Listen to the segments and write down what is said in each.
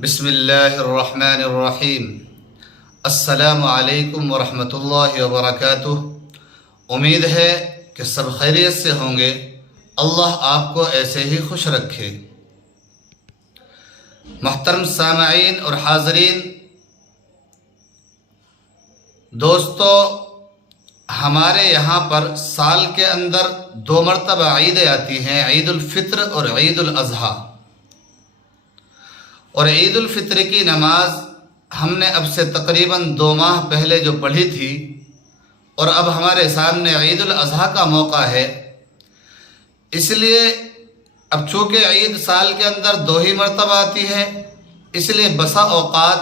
बिस्मिल्लाहिर्रहमानिर्रहीम। अस्सलामु अलैकुम वरहमतुल्लाहि वबरकातुह। उम्मीद है कि सब खैरियत से होंगे। अल्लाह आपको ऐसे ही खुश रखे। मोहतरम सामईन और हाज़रीन, दोस्तों, हमारे यहाँ पर साल के अंदर 2 मरतबा ईदें आती हैं, ईद उल फित्र और ईद उल अज़हा। और ईद उल फित्र की नमाज हमने अब से तकरीबन 2 माह पहले जो पढ़ी थी, और अब हमारे सामने ईद उल अज़हा का मौका है। इसलिए अब चूँकि ईद साल के अंदर 2 ही मरतबा आती है, इसलिए बसा औक़ात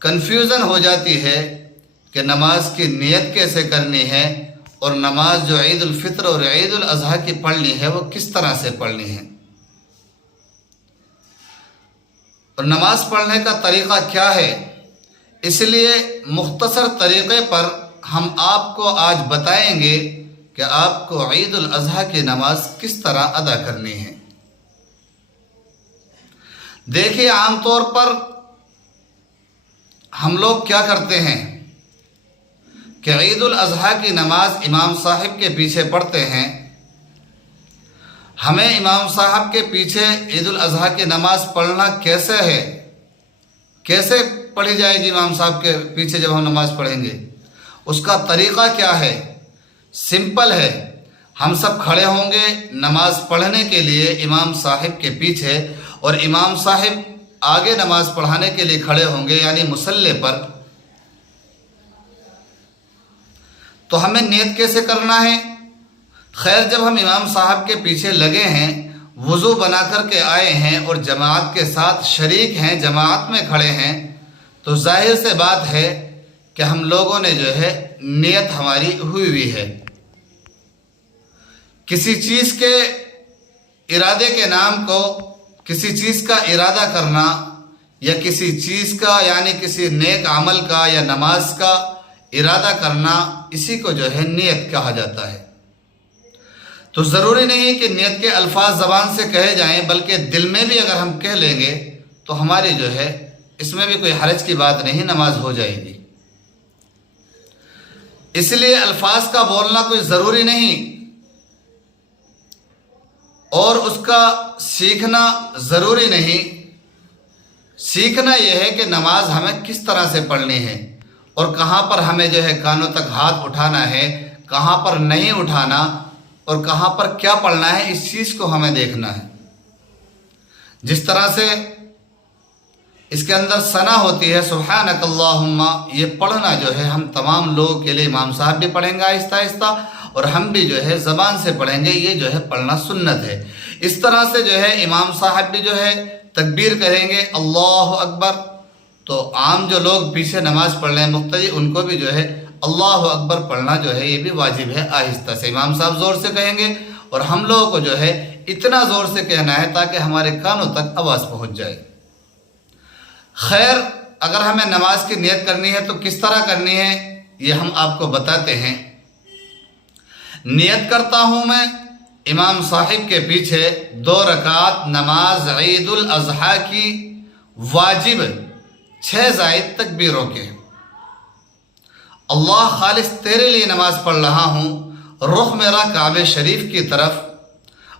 कन्फ्यूज़न हो जाती है कि नमाज की नियत कैसे करनी है, और नमाज जो ईद उल फित्र और ईद उल अज़हा की पढ़नी है वो किस तरह से पढ़नी है, और नमाज पढ़ने का तरीक़ा क्या है। इसलिए मुख्तसर तरीक़े पर हम आपको आज बताएंगे कि आपको ईद उल अज़हा की नमाज किस तरह अदा करनी है। देखिए, आमतौर पर हम लोग क्या करते हैं कि ईद उल अज़हा की नमाज इमाम साहब के पीछे पढ़ते हैं। हमें इमाम साहब के पीछे ईद उल अज़हा की नमाज पढ़ना कैसे है, कैसे पढ़ी जाएगी इमाम साहब के पीछे जब हम नमाज पढ़ेंगे, उसका तरीक़ा क्या है। सिंपल है, हम सब खड़े होंगे नमाज पढ़ने के लिए इमाम साहब के पीछे, और इमाम साहब आगे नमाज पढ़ाने के लिए खड़े होंगे, यानी मुसल्ले पर। तो हमें नियत कैसे करना है। खैर, जब हम इमाम साहब के पीछे लगे हैं, वज़ू बना कर के आए हैं और जमात के साथ शरीक हैं, जमात में खड़े हैं, तो जाहिर से बात है कि हम लोगों ने जो है नियत हमारी हुई है। किसी चीज़ के इरादे के नाम को, किसी चीज़ का इरादा करना, या किसी चीज़ का यानी किसी नेक अमल का या नमाज का इरादा करना, इसी को जो है नियत कहा जाता है। तो ज़रूरी नहीं कि नियत के अल्फाज ज़बान से कहे जाएं, बल्कि दिल में भी अगर हम कह लेंगे तो हमारी जो है इसमें भी कोई हरज की बात नहीं, नमाज हो जाएगी। इसलिए अल्फाज का बोलना कोई ज़रूरी नहीं, और उसका सीखना ज़रूरी नहीं। सीखना यह है कि नमाज हमें किस तरह से पढ़नी है, और कहाँ पर हमें जो है कानों तक हाथ उठाना है, कहाँ पर नहीं उठाना, और कहाँ पर क्या पढ़ना है, इस चीज़ को हमें देखना है। जिस तरह से इसके अंदर सना होती है, सुब्हानक अल्लाहुम्मा, ये पढ़ना जो है हम तमाम लोगों के लिए, इमाम साहब भी पढ़ेंगे आहिस्ता आहिस्ता, और हम भी जो है ज़बान से पढ़ेंगे, ये जो है पढ़ना सुन्नत है। इस तरह से जो है इमाम साहब भी जो है तकबीर करेंगे अल्लाहु अकबर, तो आम जो लोग पीछे नमाज पढ़ रहे हैं मुक्तदी, उनको भी जो है अल्लाहु अकबर पढ़ना जो है ये भी वाजिब है। आहिस्ता से इमाम साहब ज़ोर से कहेंगे, और हम लोगों को जो है इतना ज़ोर से कहना है ताकि हमारे कानों तक आवाज़ पहुँच जाए। खैर, अगर हमें नमाज की नियत करनी है तो किस तरह करनी है, ये हम आपको बताते हैं। नियत करता हूँ मैं इमाम साहिब के पीछे 2 रकात नमाज ईद उल अज़हा की वाजिब 6 ज़ायद तकबीरों के। अल्लाह खालिस तेरे लिए नमाज पढ़ रहा हूँ, रुख मेरा काबे शरीफ की तरफ।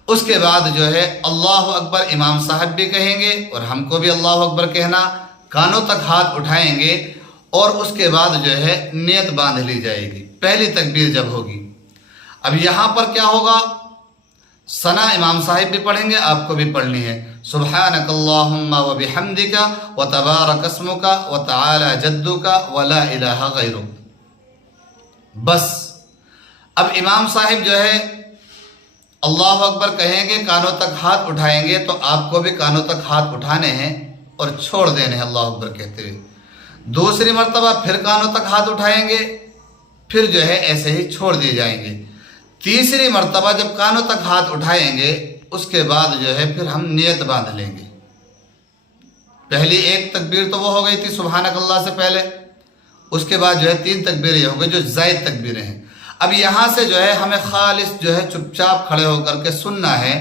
उसके बाद जो है अल्लाहु अकबर इमाम साहब भी कहेंगे, और हमको भी अल्लाहु अकबर कहना, कानों तक हाथ उठाएंगे, और उसके बाद जो है नियत बांध ली जाएगी पहली तकबीर जब होगी। अब यहाँ पर क्या होगा, सना इमाम साहिब भी पढ़ेंगे, आपको भी पढ़नी है। सुब्हानक अल्लाहुम्मा व बिहम्दिका व तबारक अस्मुका व तआला जद्दुका व ला इलाहा गैरुक। बस अब इमाम साहिब जो है अल्लाहु अकबर कहेंगे, कानों तक हाथ उठाएंगे, तो आपको भी कानों तक हाथ उठाने हैं और छोड़ देने हैं अल्लाहु अकबर कहते हुए। दूसरी मर्तबा फिर कानों तक हाथ उठाएंगे, फिर जो है ऐसे ही छोड़ दिए जाएंगे। तीसरी मर्तबा जब कानों तक हाथ उठाएंगे, उसके बाद जो है फिर हम नियत बांध लेंगे। पहली एक तकबीर तो वो हो गई थी सुब्हानक अल्लाह से पहले, उसके बाद जो है 3 तकबीरें हो गई जो ज़ायद तकबीरें हैं। अब यहाँ से जो है हमें खालिस जो है चुपचाप खड़े होकर के सुनना है।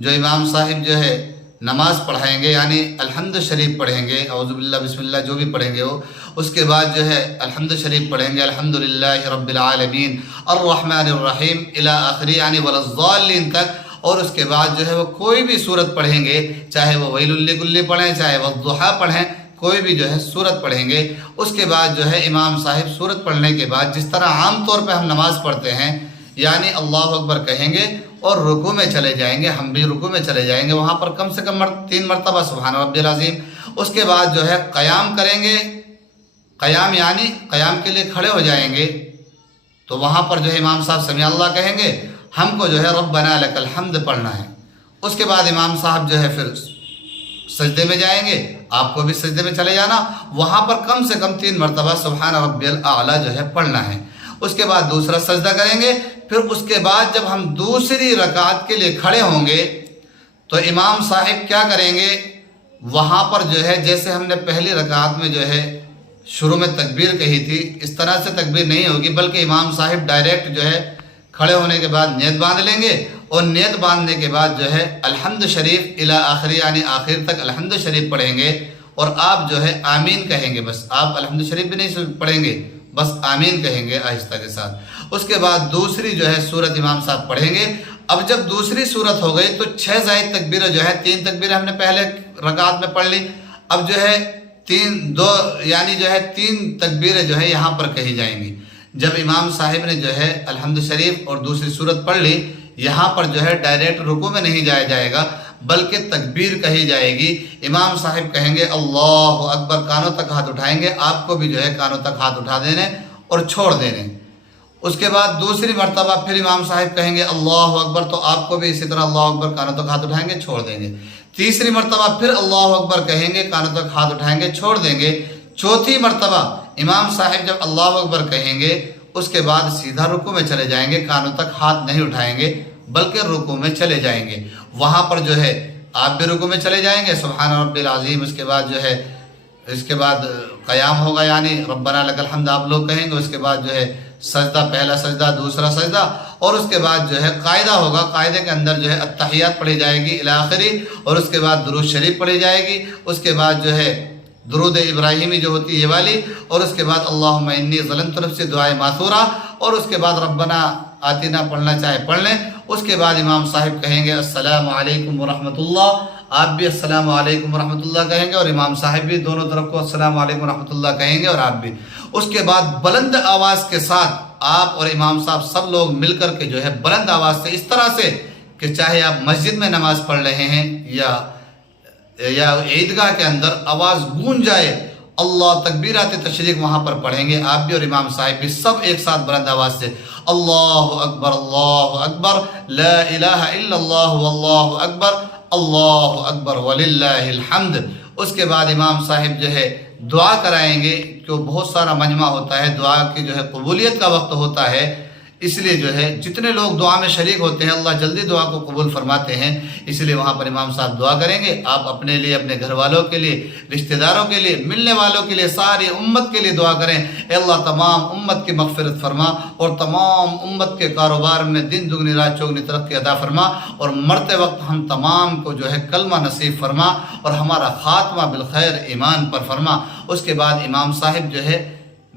जो इमाम साहिब जो है नमाज पढ़ाएंगे यानी अल्हम्द शरीफ पढ़ेंगे, औज़ु बिल्लाह बिस्मिल्लाह जो भी पढ़ेंगे वो, उसके बाद जो है अल्हम्द शरीफ पढ़ेंगे, अल्हम्दुलिल्लाहि रब्बिल आलमीन अर्रहमानिर रहीम इला आखिरी यानी वलज़्ज़ालिन तक। और उसके बाद जो है वो कोई भी सूरत पढ़ेंगे, चाहे वो वैलुल लिकुल्ली पढ़ें, चाहे वद्दुहा पढ़ें, कोई भी जो है सूरत पढ़ेंगे। उसके बाद जो है इमाम साहिब सूरत पढ़ने के बाद जिस तरह आम तौर पे हम नमाज़ पढ़ते हैं यानी अल्लाहु अकबर कहेंगे और रुकू में चले जाएंगे, हम भी रुकू में चले जाएंगे, वहाँ पर कम से कम 3 मरतबा सुभान रब्बिल अज़ीम। उसके बाद जो है क़याम करेंगे, क़याम यानी क़याम के लिए खड़े हो जाएंगे, तो वहाँ पर जो है इमाम साहब समी अल्लाह कहेंगे, हमको जो है रब्बना लकल हम्द पढ़ना है। उसके बाद इमाम साहब जो है फिर सजदे में जाएंगे, आपको भी सजदे में चले जाना, वहाँ पर कम से कम 3 मरतबा सुभान रब्बियल आला जो है पढ़ना है। उसके बाद दूसरा सजदा करेंगे, फिर उसके बाद जब हम दूसरी रकात के लिए खड़े होंगे तो इमाम साहिब क्या करेंगे, वहाँ पर जो है जैसे हमने पहली रकात में जो है शुरू में तकबीर कही थी, इस तरह से तकबीर नहीं होगी, बल्कि इमाम साहिब डायरेक्ट जो है खड़े होने के बाद नियत बांध लेंगे और नियत बांधने के बाद जो है अल्हम्द शरीफ इला आखिरी यानी आखिर तक अल्हम्द शरीफ पढ़ेंगे और आप जो है आमीन कहेंगे। बस आप अल्हम्द शरीफ भी नहीं पढ़ेंगे, बस आमीन कहेंगे आहिस्ता के साथ। उसके बाद दूसरी जो है सूरत इमाम साहब पढ़ेंगे। अब जब दूसरी सूरत हो गई तो 6 ज़ायद तकबीर जो है, 3 तकबीर हमने पहले रकात में पढ़ ली, अब जो है 2 यानी जो है 3 तकबीरें जो है यहाँ पर कही जाएंगी। जब इमाम साहिब ने जो है अल्हम्द शरीफ और दूसरी सूरत पढ़ ली, यहाँ पर जो है डायरेक्ट रुकू में नहीं जाया जाएगा, बल्कि तकबीर कही जाएगी। इमाम साहिब कहेंगे अल्लाहु अकबर, कानों तक हाथ उठाएंगे, आपको भी जो है कानों तक हाथ उठा देने और छोड़ देने। उसके बाद दूसरी मरतबा फिर इमाम साहिब कहेंगे अल्लाहु अकबर, तो आपको भी इसी तरह अल्लाहु अकबर, कानों तक हाथ उठाएंगे, छोड़ देंगे। तीसरी मरतबा फिर अल्लाहु अकबर कहेंगे, कानों तक हाथ उठाएंगे, छोड़ देंगे। चौथी मरतबा इमाम साहिब जब अल्लाहु अकबर कहेंगे उसके बाद सीधा रुकू में चले जाएंगे, कानों तक हाथ नहीं उठाएंगे बल्कि रुकू में चले जाएंगे। वहाँ पर जो है आप भी रुकू में चले जाएंगे सुभान रब्बिल अज़ीम। उसके बाद जो है इसके बाद क़याम होगा यानी रब्बना लकल हम्द आप लोग कहेंगे। उसके बाद जो है सजदा, पहला सजदा, दूसरा सजदा, और उसके बाद जो है कायदा होगा, कायदे के अंदर जो है अत्तहियात पढ़ी जाएगी इला आखिरी, और उसके बाद दुरूद शरीफ पढ़ी जाएगी। उसके बाद जो है दुरूद इब्राहिमी जो होती है ये वाली, और उसके बाद अल्लाहुम्मा इन्नी ज़लमतु नफ्सी दुआए मासूरा, और उसके बाद रब्बना आतिना पढ़ना चाहे पढ़ लें। उसके बाद इमाम साहिब कहेंगे अस्सलामु अलैकुम वरहमतुल्लाह, आप भी अस्सलामु अलैकुम वरहमतुल्लाह कहेंगे और इमाम साहिब भी दोनों तरफ को अस्सलामु अलैकुम वरहमतुल्लाह कहेंगे और आप भी। उसके बाद बुलंद आवाज़ के साथ आप और इमाम साहब सब लोग मिलकर के जो है बुलंद आवाज़ से, इस तरह से कि चाहे आप मस्जिद में नमाज़ पढ़ रहे हैं या ईदगाह के अंदर आवाज़ गूंज जाए, अल्लाह तकबीरात तशरीक वहाँ पर पढ़ेंगे आप भी और इमाम साहिब भी, सब एक साथ बुलंद आवाज़ से अल्लाहु अकबर ला इलाहा इल्लल्लाह वल्लाहु अकबर वलिल्लाहिल हम्द। उसके बाद इमाम साहिब जो है दुआ कराएंगे, क्यों बहुत सारा मजमा होता है, दुआ की जो है कबूलियत का वक्त होता है, इसलिए जो है जितने लोग दुआ में शरीक होते हैं अल्लाह जल्दी दुआ को कबूल फरमाते हैं। इसलिए वहाँ पर इमाम साहब दुआ करेंगे, आप अपने लिए, अपने घर वालों के लिए, रिश्तेदारों के लिए, मिलने वालों के लिए, सारी उम्मत के लिए दुआ करें। अल्लाह तमाम उम्मत की मग़फ़िरत फरमा और तमाम उम्मत के कारोबार में दिन दुगनी रात चौगनी तरक्की अता फरमा, और मरते वक्त हम तमाम को जो है कलमा नसीब फरमा और हमारा ख़ात्मा बिलखैर ईमान पर फरमा। उसके बाद इमाम साहिब जो है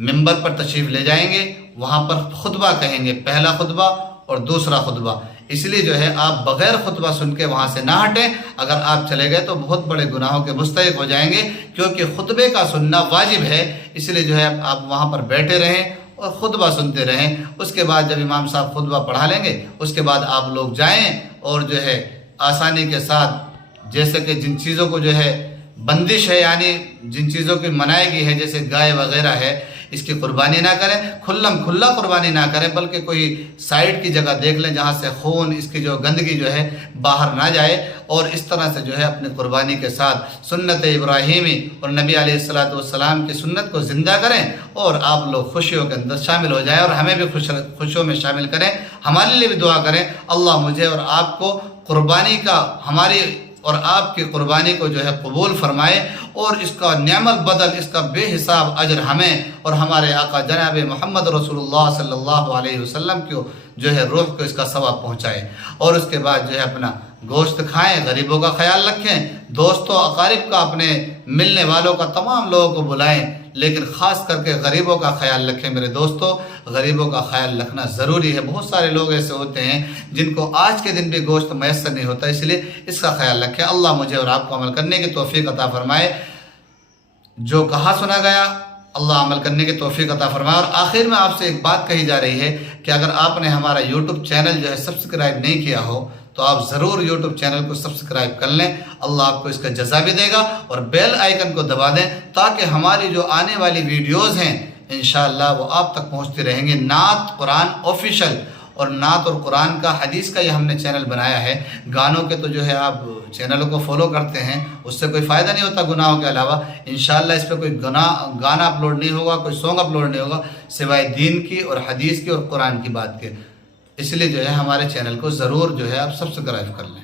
मिंबर पर तशरीफ़ ले जाएंगे, वहाँ पर खुतबा कहेंगे, पहला खुतबा और दूसरा खुतबा। इसलिए जो है आप बग़ैर खुतबा सुन के वहाँ से ना हटें, अगर आप चले गए तो बहुत बड़े गुनाहों के मुस्तहिक़ हो जाएंगे, क्योंकि खुतबे का सुनना वाजिब है। इसलिए जो है आप वहाँ पर बैठे रहें और खुतबा सुनते रहें। उसके बाद जब इमाम साहब खुतबा पढ़ा लेंगे उसके बाद आप लोग जाएँ और जो है आसानी के साथ, जैसे कि जिन चीज़ों को जो है बंदिश है यानी जिन चीज़ों की मनाएगी है, जैसे गाय वगैरह है, इसकी कुर्बानी ना करें, खुला कुर्बानी ना करें, बल्कि कोई साइड की जगह देख लें जहाँ से खून, इसकी जो गंदगी जो है बाहर ना जाए, और इस तरह से जो है अपनी कुर्बानी के साथ सुन्नत इब्राहिमी और नबी अलैहिस्सलातु वस्सलाम की सुन्नत को ज़िंदा करें और आप लोग खुशियों के अंदर शामिल हो जाएं और हमें भी खुशियों में शामिल करें। हमारे लिए भी दुआ करें, अल्लाह मुझे और आपको कुर्बानी का, हमारी और आपकी कुर्बानी को जो है कबूल फरमाए और इसका नेमत बदल, इसका बेहिसाब अजर हमें और हमारे आका जनाब मोहम्मद रसूलुल्लाह सल्लल्लाहु अलैहि वसल्लम को जो है रूह को इसका सवाब पहुँचाए। और उसके बाद जो है अपना गोश्त खाएं, गरीबों का ख्याल रखें, दोस्तों अकारिब का, अपने मिलने वालों का, तमाम लोगों को बुलाएं, लेकिन ख़ास करके गरीबों का ख्याल रखें। मेरे दोस्तों, गरीबों का ख्याल रखना ज़रूरी है। बहुत सारे लोग ऐसे होते हैं जिनको आज के दिन भी गोश्त मैसर नहीं होता, इसलिए इसका ख्याल रखें। अल्लाह मुझे और आपको अमल करने की तौफीक अता फरमाए। जो कहा सुना गया अल्लाह अमल करने की तौफीक अता फरमाए। और आखिर में आपसे एक बात कही जा रही है कि अगर आपने हमारा यूट्यूब चैनल जो है सब्सक्राइब नहीं किया हो तो आप ज़रूर यूट्यूब चैनल को सब्सक्राइब कर लें। अल्लाह आपको इसका जज़ा भी देगा। और बेल आइकन को दबा दें ताकि हमारी जो आने वाली वीडियोज़ हैं इंशाअल्लाह वो आप तक पहुँचती रहेंगी। नात कुरान ऑफिशियल, और नात और कुरान का, हदीस का ये हमने चैनल बनाया है। गानों के तो जो है आप चैनलों को फॉलो करते हैं, उससे कोई फ़ायदा नहीं होता गुनाहों के अलावा। इंशाअल्लाह इस पर कोई गाना अपलोड नहीं होगा, कोई सॉन्ग अपलोड नहीं होगा, सिवाय दीन की और हदीस की और कुरान की बात के। इसलिए जो है हमारे चैनल को ज़रूर जो है आप सब्सक्राइब कर लें।